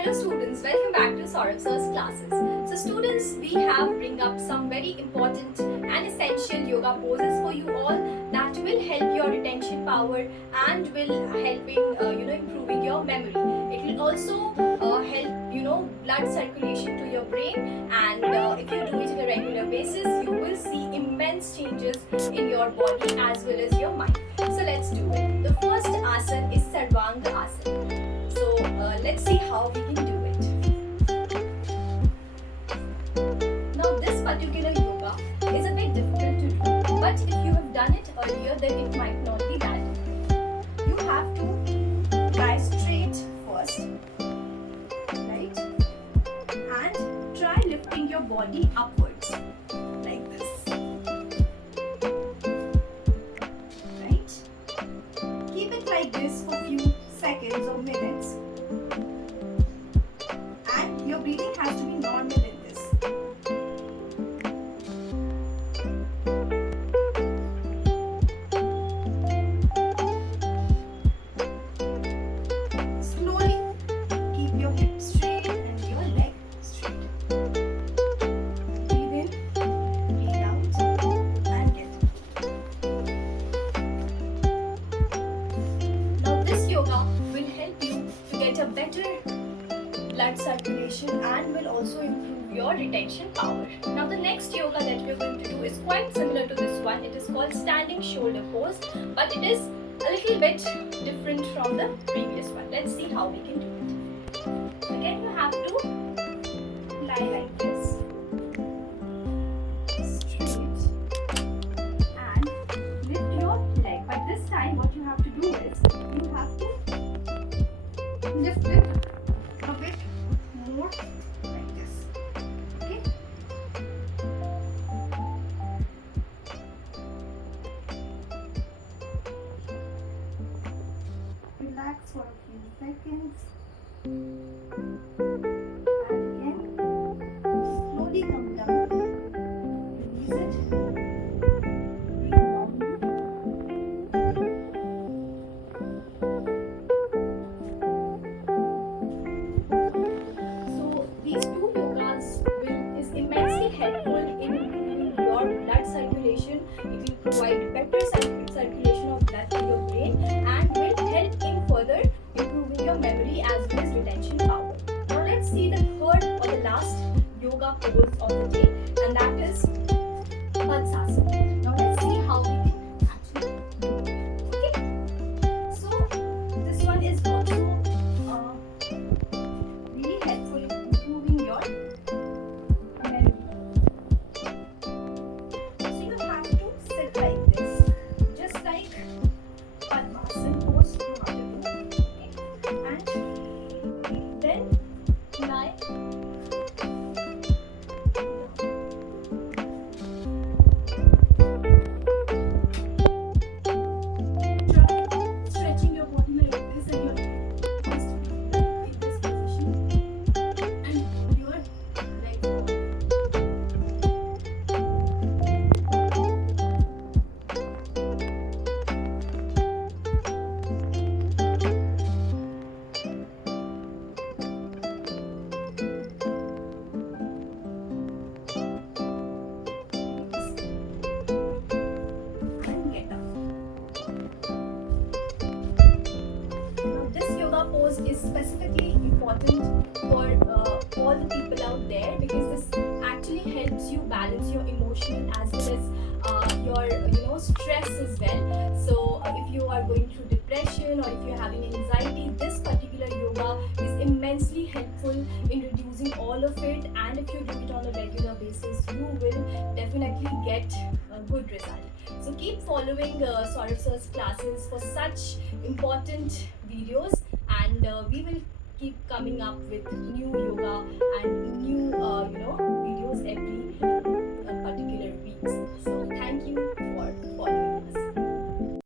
Hello students, welcome back to Saurabh sir's classes. So students, we have bring up some very important and essential yoga poses for you all that will help your retention power and will helping improving your memory. It will also help blood circulation to your brain, and if you do it on a regular basis, you will see immense changes in your body as well as your mind. So let's do it. The first asana is Sarvanga Asana. So let's see how we can do it. Now this particular yoga is a bit difficult to do, but if you have done it earlier, then it might not be that difficult. You have to lie straight first, right? And try lifting your body upwards like this. Right? Keep it like this for few seconds or minutes, and your breathing has to be normal in this. Slowly keep your hips straight and your leg straight. Breathe in, breathe out, and get it. Now this yoga will help you to get a better blood circulation and will also improve your retention power. Now the next yoga that we are going to do is quite similar to this one. It is called standing shoulder pose, but it is a little bit different from the previous one. Let's see how we can do it. Again, you have to lie like this, straight, and lift your leg. But this time what you have to do is you have to lift it a bit more like this. Okay? Relax for a few seconds. And again, slowly come down. Release it. Breathe normally. So these two yogas is immensely helpful in improving your blood circulation. It will provide better circulation of blood to your brain and will help in further improving your memory as well as retention power. Now let's see the third or the last yoga pose of the day, and that is Padmasana. Now let's see how we can actually do it. Okay? So this one is also really helpful in improving your memory. So you have to sit like this, just like Padmasana pose you have to do. Okay? And then lie. Try stretching your body like this, and your must be in this position, and your leg forward. And get up. Now this yoga pose is specifically important for all the people out there, because this actually helps you balance your emotional as well as your stress as well. So if you are going through depression or if you're having anxiety, this particular yoga is immensely helpful in reducing all of it, and if you do it on a regular basis, you will definitely get a good result. So keep following Saurabh sir's classes for such important videos, and we will keep coming up with new yoga and new videos every